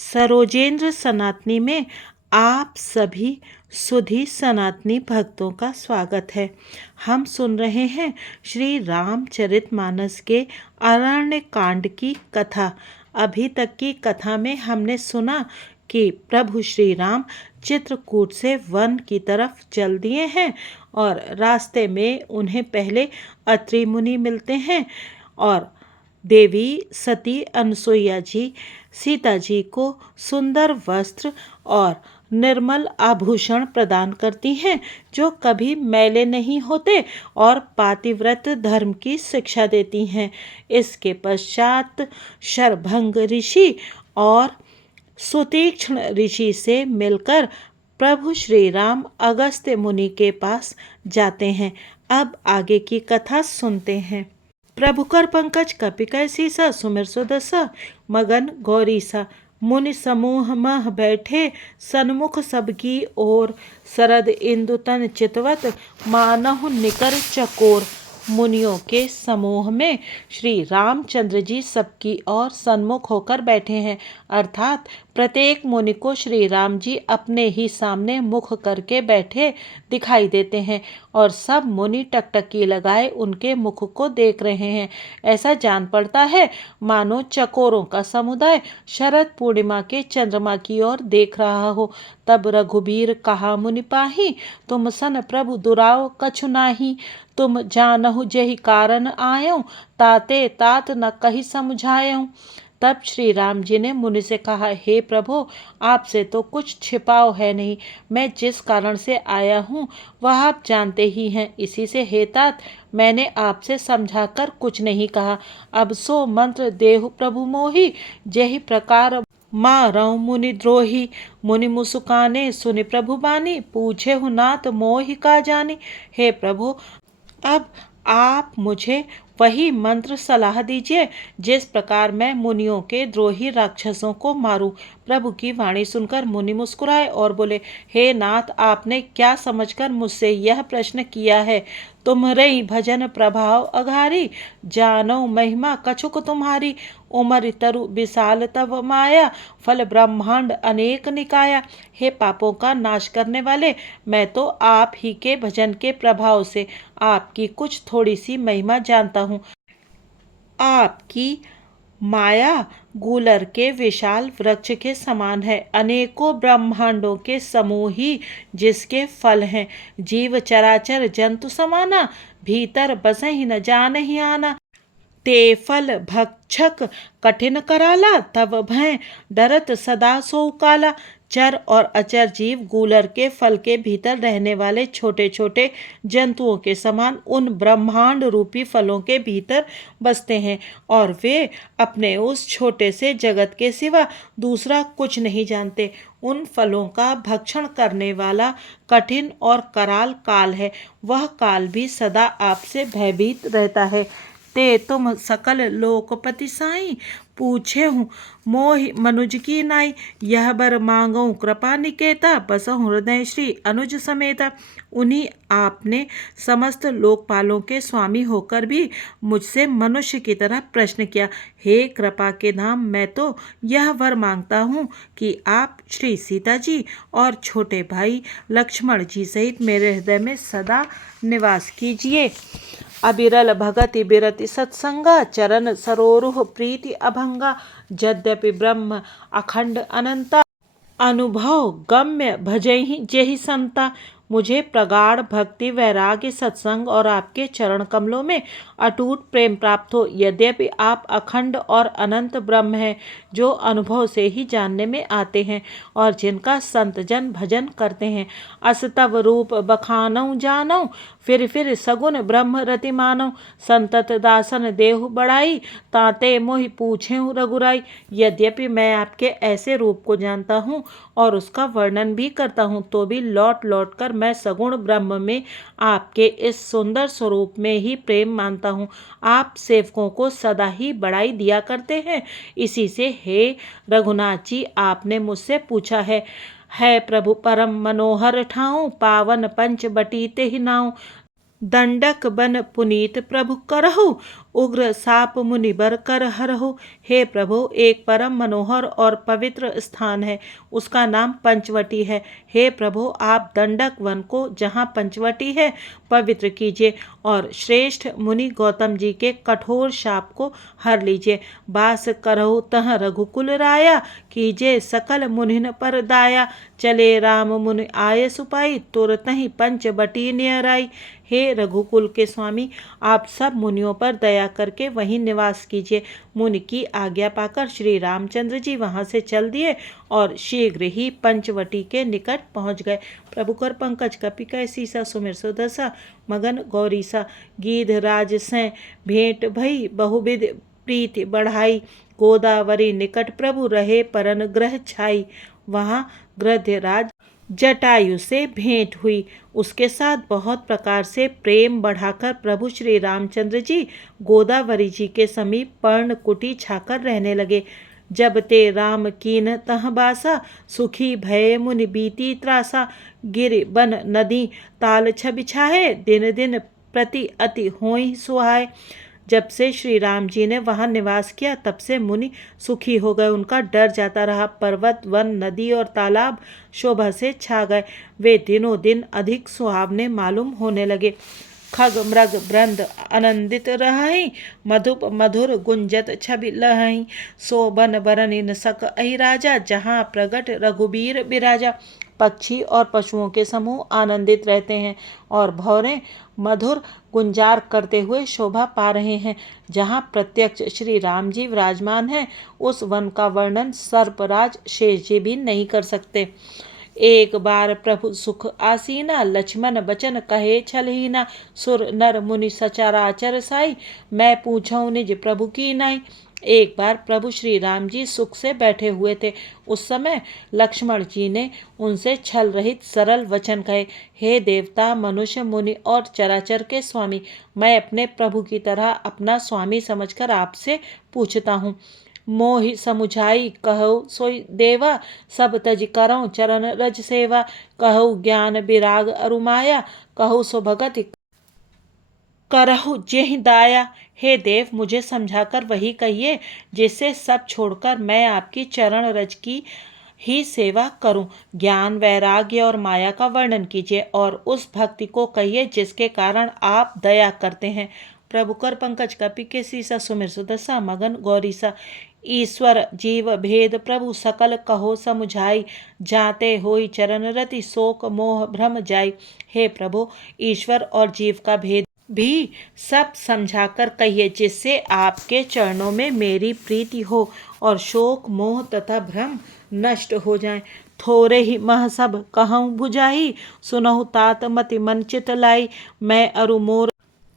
सरोजेंद्र सनातनी में आप सभी सुधी सनातनी भक्तों का स्वागत है। हम सुन रहे हैं श्री रामचरितमानस के अरण्य कांड की कथा। अभी तक की कथा में हमने सुना कि प्रभु श्री राम चित्रकूट से वन की तरफ चल दिए हैं और रास्ते में उन्हें पहले अत्रि मुनि मिलते हैं और देवी सती अनसुईया जी सीता जी को सुंदर वस्त्र और निर्मल आभूषण प्रदान करती हैं जो कभी मैले नहीं होते और पातिव्रत धर्म की शिक्षा देती हैं। इसके पश्चात शरभंग ऋषि और सुतीक्ष्ण ऋषि से मिलकर प्रभु श्री राम अगस्त्य मुनि के पास जाते हैं। अब आगे की कथा सुनते हैं। प्रभुकर पंकज कपिकर सीसा सुमिर सुदसा मगन गौरीसा मुनि समूह मह बैठे सन्मुख सबकी ओर शरद इंदु तन चितवत मानहु निकर चकोर। मुनियों के समूह में श्री रामचंद्र जी सबकी ओर सन्मुख होकर बैठे हैं, अर्थात प्रत्येक मुनि को श्री राम जी अपने ही सामने मुख करके बैठे दिखाई देते हैं और सब मुनि टकटकी लगाए उनके मुख को देख रहे हैं। ऐसा जान पड़ता है मानो चकोरों का समुदाय शरद पूर्णिमा के चंद्रमा की ओर देख रहा हो। तब रघुबीर कहा मुनि पाही, तुम सन प्रभु दुराव कछु नाही। तुम जानहु जेहि कारण आयो, ताते तात न कही समझायो। तब श्री राम जी ने मुनि से कहा, हे प्रभु, आपसे तो कुछ छिपाव है नहीं। मैं जिस कारण से आया हूँ वह आप जानते ही हैं। इसी से हे तात, मैंने आपसे समझाकर कुछ नहीं कहा। अब सो मंत्र देहु प्रभु मोहि, जेहि प्रकार मारऊ मुनि द्रोही। मुनि मुसुकाने सुनि प्रभु बानी, पूछे हु नाथ मोहि का जानी। हे प्रभु, अब आप मुझे वही मंत्र सलाह दीजिए जिस प्रकार मैं मुनियों के द्रोही राक्षसों को मारूं। प्रभु की वाणी सुनकर मुनि मुस्कुराए और बोले, हे नाथ, आपने क्या समझकर मुझसे यह प्रश्न किया है। तुम्हरे भजन प्रभाव अघारी, जानो महिमा कछुक तुम्हारी। उमर तरु विशाल तव माया, फल ब्रह्मांड अनेक निकाया। हे पापों का नाश करने वाले, मैं तो आप ही के भजन के प्रभाव से आपकी कुछ थोड़ी सी महिमा जानता हूँ। आपकी माया गूलर के विशाल वृक्ष के समान है, अनेकों ब्रह्मांडों के समूह ही जिसके फल हैं। जीव चराचर जंतु समाना, भीतर बसहि न जानहि आना। ते फल भक्षक कठिन कराला, तब भय डरत सदा सो काला। चर और अचर जीव गूलर के फल के भीतर रहने वाले छोटे छोटे जंतुओं के समान उन ब्रह्मांड रूपी फलों के भीतर बसते हैं और वे अपने उस छोटे से जगत के सिवा दूसरा कुछ नहीं जानते। उन फलों का भक्षण करने वाला कठिन और कराल काल है, वह काल भी सदा आपसे भयभीत रहता है। ते तुम सकल लोकपति साई, पूछे हूँ मोहि मनुज की नाई। यह बर मांगऊँ कृपा निकेता, बसहु हृदय श्री अनुज समेता। उन्हीं आपने समस्त लोकपालों के स्वामी होकर भी मुझसे मनुष्य की तरह प्रश्न किया। हे कृपा के धाम, मैं तो यह वर मांगता हूँ कि आप श्री सीता जी और छोटे भाई लक्ष्मण जी सहित मेरे हृदय में सदा निवास कीजिए। अबिरल भगति बिरति सत्संगा, चरण सरोरुह प्रीति अभंगा। यद्यपि ब्रह्म अखंड अनंता, अनुभव गम्य भजहि जेहि संता। मुझे प्रगाढ़ भक्ति वैराग्य सत्संग और आपके चरण कमलों में अटूट प्रेम प्राप्त हो। यद्यपि आप अखंड और अनंत ब्रह्म हैं जो अनुभव से ही जानने में आते हैं और जिनका संत जन भजन करते हैं। असतव रूप बखानऊ जानऊ, फिर सगुन ब्रह्म रति मानऊ। संतत दासन देहु बड़ाई, ताते मोहि पूछेहु रघुराई। यद्यपि मैं आपके ऐसे रूप को जानता हूँ और उसका वर्णन भी करता हूँ, तो भी लौट लौट कर मैं सगुण ब्रह्म में आपके इस सुंदर स्वरूप में ही प्रेम मानता हूँ। आप सेवकों को सदा ही बड़ाई दिया करते हैं। इसी से हे रघुनाथ जी, आपने मुझसे पूछा है प्रभु परम मनोहर ठाऊं, पावन पंच बटी ते नाऊ। दंडक बन पुनीत प्रभु करहु, उग्र साप मुनि बर कर हरहु। हे प्रभु, एक परम मनोहर और पवित्र स्थान है, उसका नाम पंचवटी है। हे प्रभु, आप दंडक वन को, जहाँ पंचवटी है, पवित्र कीजिए और श्रेष्ठ मुनि गौतम जी के कठोर शाप को हर लीजिए। बास करहु तह रघुकुल राया, कीजिए सकल मुनिन पर दाया। चले राम मुनि आये सुपाई, तुरतहि पंचवटी नियराई। हे रघुकुल के स्वामी, आप सब मुनियों पर दया करके वहीं निवास कीजिए। मुनि की आज्ञा पाकर श्री रामचंद्र जी वहां से चल दिए और शीघ्र ही पंचवटी के निकट पहुंच गए। प्रभु कर पंकज कपि कै सीसा, सुमिर सुदशा मगन गौरीसा। गीधराज से भेंट भई, बहुविध प्रीति बढ़ाई। गोदावरी निकट प्रभु रहे, परन ग्रह छाई। वहाँ गृध्यराज जटायु से भेंट हुई। उसके साथ बहुत प्रकार से प्रेम बढ़ाकर प्रभु श्री रामचंद्र जी गोदावरी जी के समीप पर्णकुटी छाकर रहने लगे। जब ते राम कीन तह बासा, सुखी भय मुनि बीती त्रासा। गिर बन नदी ताल छबिछाए, दिन दिन प्रति अति होई सुहाय। जब से श्री राम जी ने वहां निवास किया, तब से मुनि सुखी हो गए। उनका डर जाता रहा। पर्वत, वन, नदी और तालाब शोभा से छा गए। वे दिनों दिन अधिक सुहावने मालूम होने लगे। खग मृग वृंद आनंदित रहहि, मधुप मधुर गुंजत छवि लहहि। सो बन बरनि न सक अहि राजा, जहाँ प्रगट रघुबीर बिराजा। पक्षी और पशुओं के समूह आनंदित रहते हैं और भौरे मधुर गुंजार करते हुए शोभा पा रहे हैं। जहाँ प्रत्यक्ष श्री राम जी विराजमान हैं, उस वन का वर्णन सर्पराज शेष जी भी नहीं कर सकते। एक बार प्रभु सुख आसीना, लक्ष्मण बचन कहे छलहीना। सुर नर मुनि सचराचर साई, मैं पूछऊं निज प्रभु की नाई। एक बार प्रभु श्री राम जी सुख से बैठे हुए थे। उस समय लक्ष्मण जी ने उनसे छल रहित सरल वचन कहे, हे देवता, मनुष्य, मुनि और चराचर के स्वामी, मैं अपने प्रभु की तरह अपना स्वामी समझकर आपसे पूछता हूँ। मोहि समुझाई कहु सोई देवा, सब तज करऊं चरण रज सेवा। कहु ज्ञान विराग अरुमाया, कहु सो भगति करहु जेहि दाया। हे देव, मुझे समझाकर वही कहिए जिससे सब छोड़कर मैं आपकी चरण रज की ही सेवा करूं। ज्ञान, वैराग्य और माया का वर्णन कीजिए और उस भक्ति को कहिए जिसके कारण आप दया करते हैं। प्रभु कर पंकज कपि के सीसा, सुमिर सुदशा मगन गौरीसा। ईश्वर जीव भेद प्रभु सकल कहो समुझाई, जाते होई चरण रति शोक मोह भ्रम जाई। हे प्रभु, ईश्वर और जीव का भेद भी सब समझाकर कहिए, जिससे आपके चरणों में मेरी प्रीति हो और शोक मोह तथा भ्रम नष्ट हो जाएं। थोरे ही मह सब कहूँ बुझाई, सुनहु तात मति मन चित लाई। मैं अरु मोर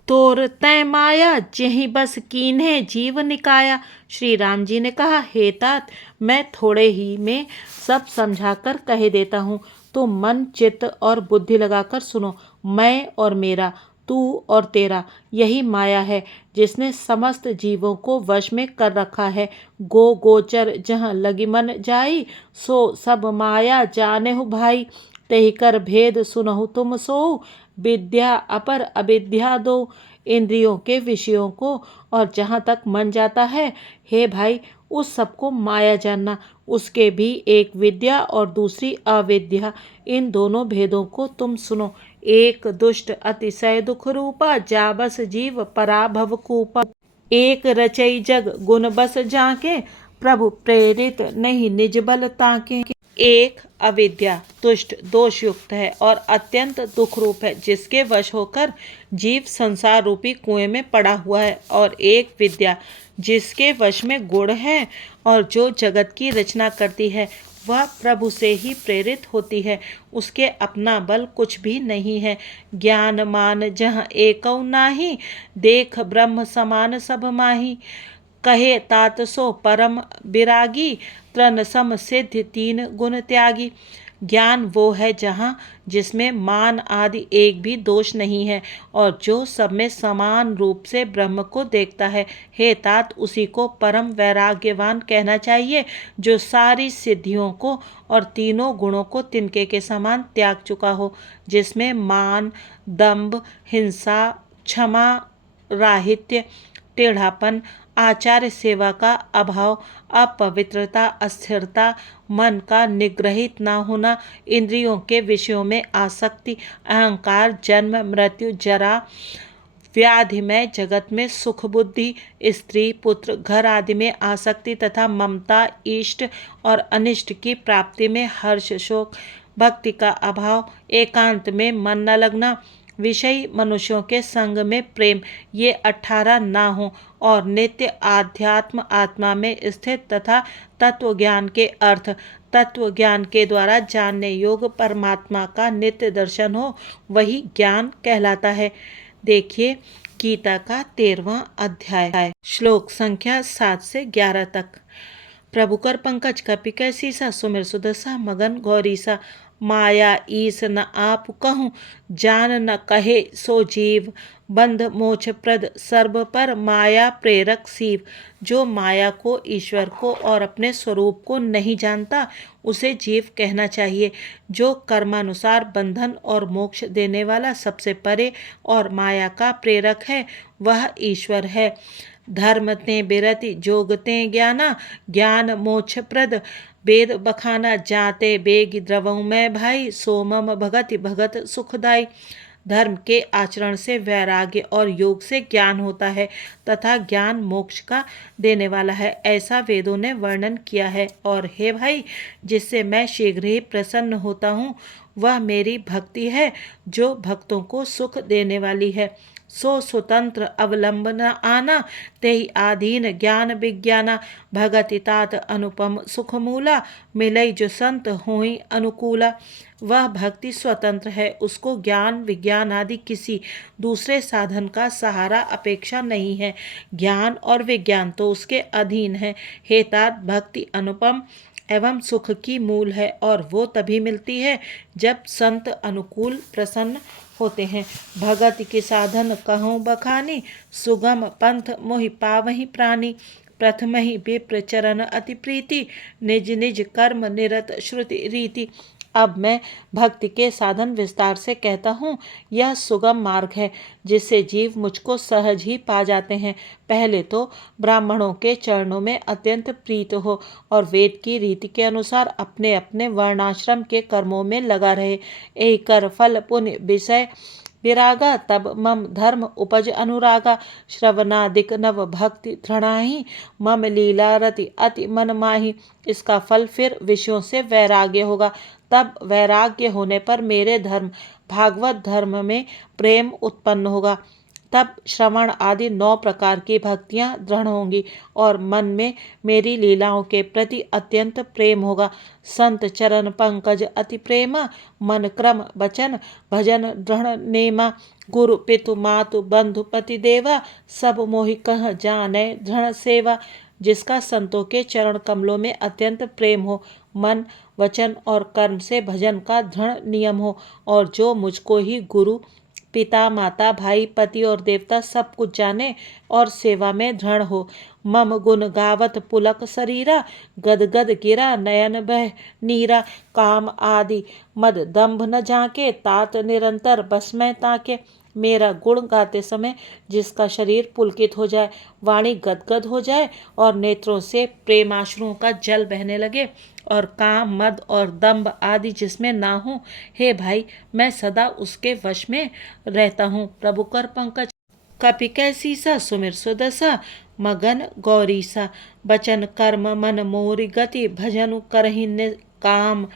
तोर तय माया, जेहि बस कीन्हे जीव निकाया। श्री राम जी ने कहा, हे तात, मैं थोड़े ही में सब समझाकर कह देता हूँ। तुम मन चित्त और बुद्धि लगाकर सुनो। मैं और मेरा, तू और तेरा, यही माया है जिसने समस्त जीवों को वश में कर रखा है। गो गोचर जहाँ लगी मन जाई, सो सब माया जानेहु भाई। तेहि कर भेद सुनहु तुम सोऊ, विद्या अपर अविद्या दो। इंद्रियों के विषयों को और जहाँ तक मन जाता है, हे भाई, उस सबको माया जानना। उसके भी एक विद्या और दूसरी अविद्या। इन दोनों भेदों को तुम सुनो। एक दुष्ट अतिशय दुख रूपा, जा बस जीव पराभव कूपा। एक रचई जग गुण बस जाके, प्रभु प्रेरित नहीं निज बल ताके। एक अविद्या दुष्ट दोष युक्त है और अत्यंत दुख रूप है, जिसके वश होकर जीव संसार रूपी कुएं में पड़ा हुआ है। और एक विद्या जिसके वश में गुण है और जो जगत की रचना करती है, वह प्रभु से ही प्रेरित होती है। उसके अपना बल कुछ भी नहीं है। ज्ञान मान जहाँ एकौ नाही, देख ब्रह्म समान सब माही। कहे तात सो परम विरागी, तृण सम सिद्ध तीन गुण त्यागी। ज्ञान वो है जहाँ जिसमें मान आदि एक भी दोष नहीं है और जो सब में समान रूप से ब्रह्म को देखता है। हे तात, उसी को परम वैराग्यवान कहना चाहिए, जो सारी सिद्धियों को और तीनों गुणों को तिनके के समान त्याग चुका हो, जिसमें मान, दंभ, हिंसा, क्षमा, राहित्य, टेढ़ापन, आचार्य सेवा का अभाव, अपवित्रता, अस्थिरता, मन का निग्रहित न होना, इंद्रियों के विषयों में आसक्ति, अहंकार, जन्म मृत्यु जरा व्याधिमय जगत में सुख बुद्धि, स्त्री पुत्र घर आदि में आसक्ति तथा ममता, इष्ट और अनिष्ट की प्राप्ति में हर्ष शोक, भक्ति का अभाव, एकांत में मन न लगना, विषयी मनुष्यों के संग में प्रेम, ये 18 ना हो और नित्य आध्यात्म आत्मा में स्थित तथा तत्व ज्ञान के अर्थ तत्व ज्ञान के द्वारा जानने योग्य परमात्मा का नित्य दर्शन हो, वही ज्ञान कहलाता है। देखिए गीता का 13वां अध्याय, श्लोक संख्या 7 से 11 तक। प्रभु कर पंकज कपि कैसीसा, सुमिर सुदसा मगन गौरीसा। माया ईस न आप कहूँ, जान न कहे सो जीव। बंध मोक्ष प्रद सर्व पर, माया प्रेरक सीव। जो माया को, ईश्वर को और अपने स्वरूप को नहीं जानता, उसे जीव कहना चाहिए। जो कर्मानुसार बंधन और मोक्ष देने वाला सबसे परे और माया का प्रेरक है, वह ईश्वर है। धर्म ते बिरति जोगते ज्ञाना, ज्ञान मोक्ष प्रद। वेद बखाना जाते बेग द्रवों में भाई, सोमम भगति भगत सुखदाई। धर्म के आचरण से वैराग्य और योग से ज्ञान होता है तथा ज्ञान मोक्ष का देने वाला है, ऐसा वेदों ने वर्णन किया है। और हे भाई, जिससे मैं शीघ्र ही प्रसन्न होता हूँ, वह मेरी भक्ति है जो भक्तों को सुख देने वाली है। सो स्वतंत्र अवलंबन आना, तेहि आधीन ज्ञान विज्ञाना। भगति तात अनुपम सुख मूला, मिलई जो संत होई अनुकूला। वह भक्ति स्वतंत्र है, उसको ज्ञान विज्ञान आदि किसी दूसरे साधन का सहारा अपेक्षा नहीं है। ज्ञान और विज्ञान तो उसके अधीन है। हे तात, भक्ति अनुपम एवं सुख की मूल है और वो तभी मिलती है जब संत अनुकूल प्रसन्न होते हैं। भगत के साधन कहूँ बखानी, सुगम पंथ मोहि पावहि प्राणी। प्रथम ही विप्र चरण अति प्रीति, निज निज कर्म निरत श्रुति रीति। अब मैं भक्ति के साधन विस्तार से कहता हूँ। यह सुगम मार्ग है जिससे जीव मुझको सहज ही पा जाते हैं। पहले तो ब्राह्मणों के चरणों में अत्यंत प्रीत हो और वेद की रीति के अनुसार अपने अपने वर्णाश्रम के कर्मों में लगा रहे। यही कर फल पुण्य विषय विरागा, तब मम धर्म उपज अनुरागा। श्रवणादिक नव भक्ति धृणाहि, मम लीला रति अति मन माहि। इसका फल फिर विषयों से वैराग्य होगा। तब वैराग्य होने पर मेरे धर्म भागवत धर्म में प्रेम उत्पन्न होगा। तब श्रवण आदि 9 प्रकार की भक्तियां दृढ़ होंगी और मन में मेरी लीलाओं के प्रति अत्यंत प्रेम होगा। संत चरण पंकज अति प्रेमा, मन क्रम वचन भजन दृढ़ नेमा। गुरु पितु मातु बंधु पति देवा, सब मोहि कह जाने दृढ़ सेवा। जिसका संतों के चरण कमलों में अत्यंत प्रेम हो, मन वचन और कर्म से भजन का दृढ़ नियम हो, और जो मुझको ही गुरु पिता माता भाई पति और देवता सब कुछ जाने और सेवा में दृढ़ हो। मम गुण गावत पुलक शरीरा, गदगद गिरा नयन बह नीरा। काम आदि मद दंभ न झांके, तात निरंतर बस में ताके। मेरा गुण गाते समय जिसका शरीर पुलकित हो जाए, वाणी गदगद हो जाए और नेत्रों से प्रेमाश्रुओं का जल बहने लगे, और काम मद और दंभ आदि जिसमें ना हो, हे भाई, मैं सदा उसके वश में रहता हूँ। प्रभु कर पंकज कपि कैसीसा, सुमिर सुदसा मगन गौरीसा। बचन कर्म मन मोरि गति, भजनु करहि काम।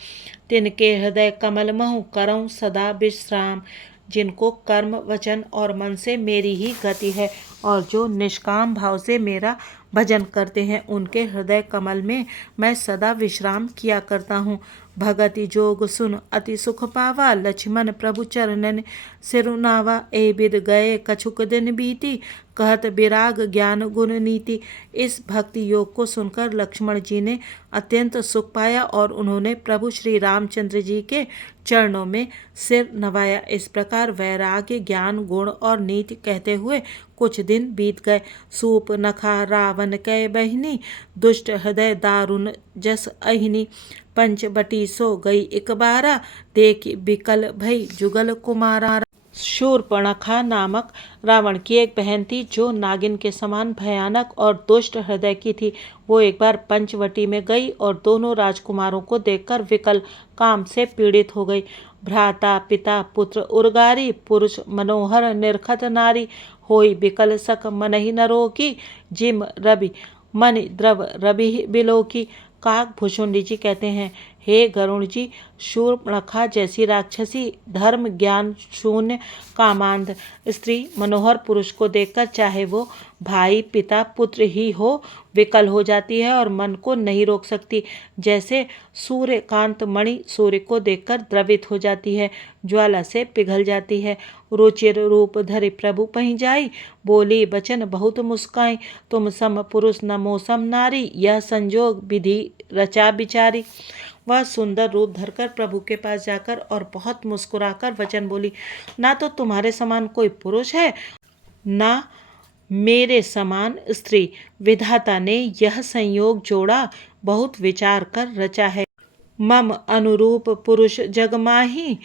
तिनके हृदय कमल महु, करऊँ सदा विश्राम। जिनको कर्म वचन और मन से मेरी ही गति है और जो निष्काम भाव से मेरा भजन करते हैं, उनके हृदय कमल में मैं सदा विश्राम किया करता हूँ। भगति जोग सुन अति सुख पावा, लक्ष्मण प्रभु चरणन सिरुनावा। ए बिद गए कछुक दिन बीती, कहत विराग ज्ञान गुण नीति। इस भक्ति योग को सुनकर लक्ष्मण जी ने अत्यंत सुख पाया और उन्होंने प्रभु श्री रामचंद्र जी के चरणों में सिर नवाया। इस प्रकार वैराग्य ज्ञान गुण और नीति कहते हुए कुछ दिन बीत गए। सूप नखा रावण कै बहिनी, दुष्ट हृदय दारुण जस अहिनी। पंचबटी सो गई एक बारा, देख बिकल भई जुगल कुमारा। शूर्पणखा नामक रावण की एक बहन थी जो नागिन के समान भयानक और दुष्ट हृदय की थी। वो एक बार पंचवटी में गई और दोनों राजकुमारों को देखकर विकल काम से पीड़ित हो गई। भ्राता पिता पुत्र उर्गारी पुरुष मनोहर निर्खत नारी होई विकल सक मनहि नरो की जिम रवि मन द्रव रवि बिलो की। काक भुषुंडी जी कहते हैं, हे गरुण जी, शूर्पणखा जैसी राक्षसी धर्म ज्ञान शून्य कामांध स्त्री मनोहर पुरुष को देखकर चाहे वो भाई पिता पुत्र ही हो विकल हो जाती है और मन को नहीं रोक सकती। जैसे सूर्यकांत मणि सूर्य को देखकर द्रवित हो जाती है, ज्वाला से पिघल जाती है। रुचिर रूप धरि प्रभु पही जाई, बोली बचन बहुत मुस्काई। तुम सम पुरुष नमो सम नारी, यह संजोग विधि रचा बिचारी। वह सुंदर रूप धरकर प्रभु के पास जाकर और बहुत मुस्कुराकर वचन बोली, ना तो तुम्हारे समान कोई पुरुष है, ना मेरे समान स्त्री। विधाता ने यह संयोग जोड़ा, बहुत विचार कर रचा है। मम अनुरूप पुरुष जग माही,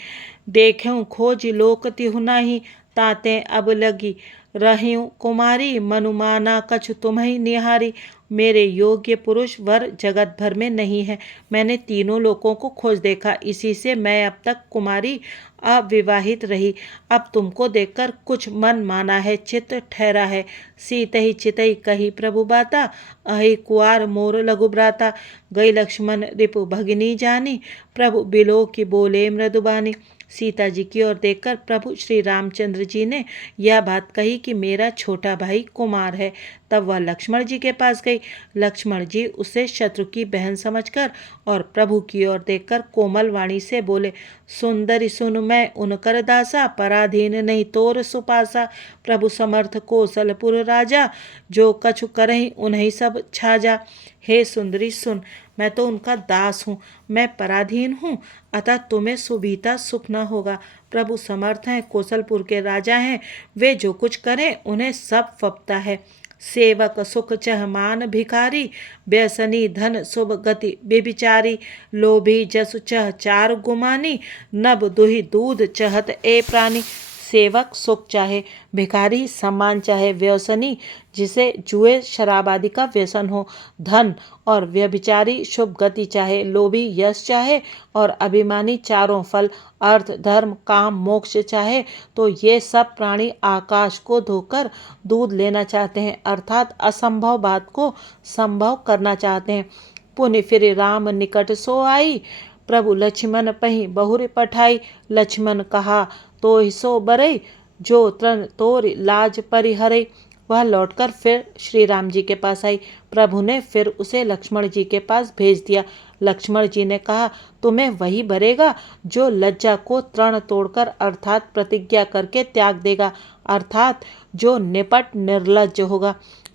देख्यूं खोज लोक तिहु नाही। ताते अब लगी रह्यूं कुमारी, मनुमाना कछु तुम्हि निहारी। मेरे योग्य पुरुष वर जगत भर में नहीं है। मैंने तीनों लोकों को खोज देखा, इसी से मैं अब तक कुमारी अविवाहित रही। अब तुमको देखकर कुछ मन माना है, चित्त ठहरा है। सीतहि चितहि कही प्रभु बाता, अहि कुआर मोर लघु भ्राता। गई लक्ष्मण रिपु भगिनी जानी, प्रभु बिलो की बोले मृदुबानी। सीता जी की ओर देखकर प्रभु श्री रामचंद्र जी ने यह बात कही कि मेरा छोटा भाई कुमार है। तब वह लक्ष्मण जी के पास गई। लक्ष्मण जी उसे शत्रु की बहन समझकर और प्रभु की ओर देखकर कोमल वाणी से बोले, सुंदरी सुन मैं उनकर दासा, पराधीन नहीं तोर सुपासा। प्रभु समर्थ कौशलपुर राजा, जो कछु करहि उन्हीं सब छाजा। हे सुंदरी सुन, मैं तो उनका दास हूँ, मैं पराधीन हूँ, अतः तुम्हें सुविधा सुख न होगा। प्रभु समर्थ हैं, कौशलपुर के राजा हैं, वे जो कुछ करें उन्हें सब फबता है। सेवक सुख चह मान भिखारी, व्यसनी धन शुभ गति बेबिचारी। लोभी जसु चह चार गुमानी, नभ दुहि दूध चहत ए प्राणी। सेवक सुख चाहे, भिखारी सम्मान चाहे, व्यसनी जिसे जुए शराब आदि का व्यसन हो, धन और व्यभिचारी शुभ गति चाहे, लोभी यश चाहे और अभिमानी चारों फल अर्थ धर्म काम मोक्ष चाहे, तो ये सब प्राणी आकाश को धोकर दूध लेना चाहते हैं, अर्थात असंभव बात को संभव करना चाहते हैं। पुनि फिर राम निकट सो आई, प्रभु लक्ष्मण पही बहुर पठाई। लक्ष्मण कहा तो सो बरई, जो तृण तोर लाज परिहरे। वह लौटकर फिर श्री राम जी के पास आई। प्रभु ने फिर उसे लक्ष्मण जी के पास भेज दिया। लक्ष्मण जी ने कहा, तुम्हें वही भरेगा जो लज्जा को तृण तोड़कर अर्थात प्रतिज्ञा करके त्याग देगा, अर्थात जो निपट निर्लज्ज होगा।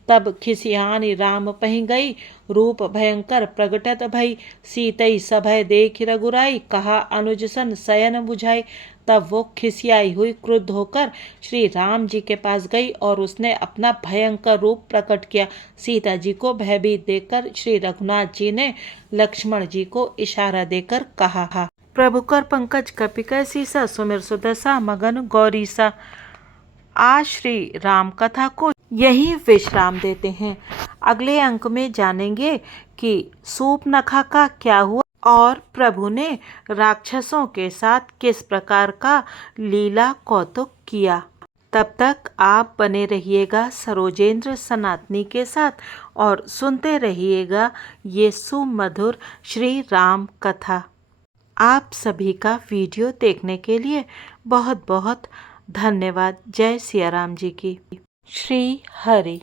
तब खिसियानी राम पही गई, रूप भयंकर प्रगटत भई। सीतई सभय देख रघुराई, कहा अनुज सन शयन बुझाई। तब वो खिसियाई हुई क्रुद्ध होकर श्री राम जी के पास गई और उसने अपना भयंकर रूप प्रकट किया। सीता जी को भयभीत देखकर श्री रघुनाथ जी ने लक्ष्मण जी को इशारा देकर कहा, प्रभु कर पंकज कपिकर सीसा, सुमिर सुदशा मगन गौरीसा। आज श्री राम कथा को यही विश्राम देते हैं। अगले अंक में जानेंगे कि शूर्पणखा का क्या हुआ और प्रभु ने राक्षसों के साथ किस प्रकार का लीला कौतुक किया। तब तक आप बने रहिएगा सरोजेंद्र सनातनी के साथ और सुनते रहिएगा ये सुमधुर श्री राम कथा। आप सभी का वीडियो देखने के लिए बहुत बहुत धन्यवाद। जय सिया राम जी की। श्री हरि।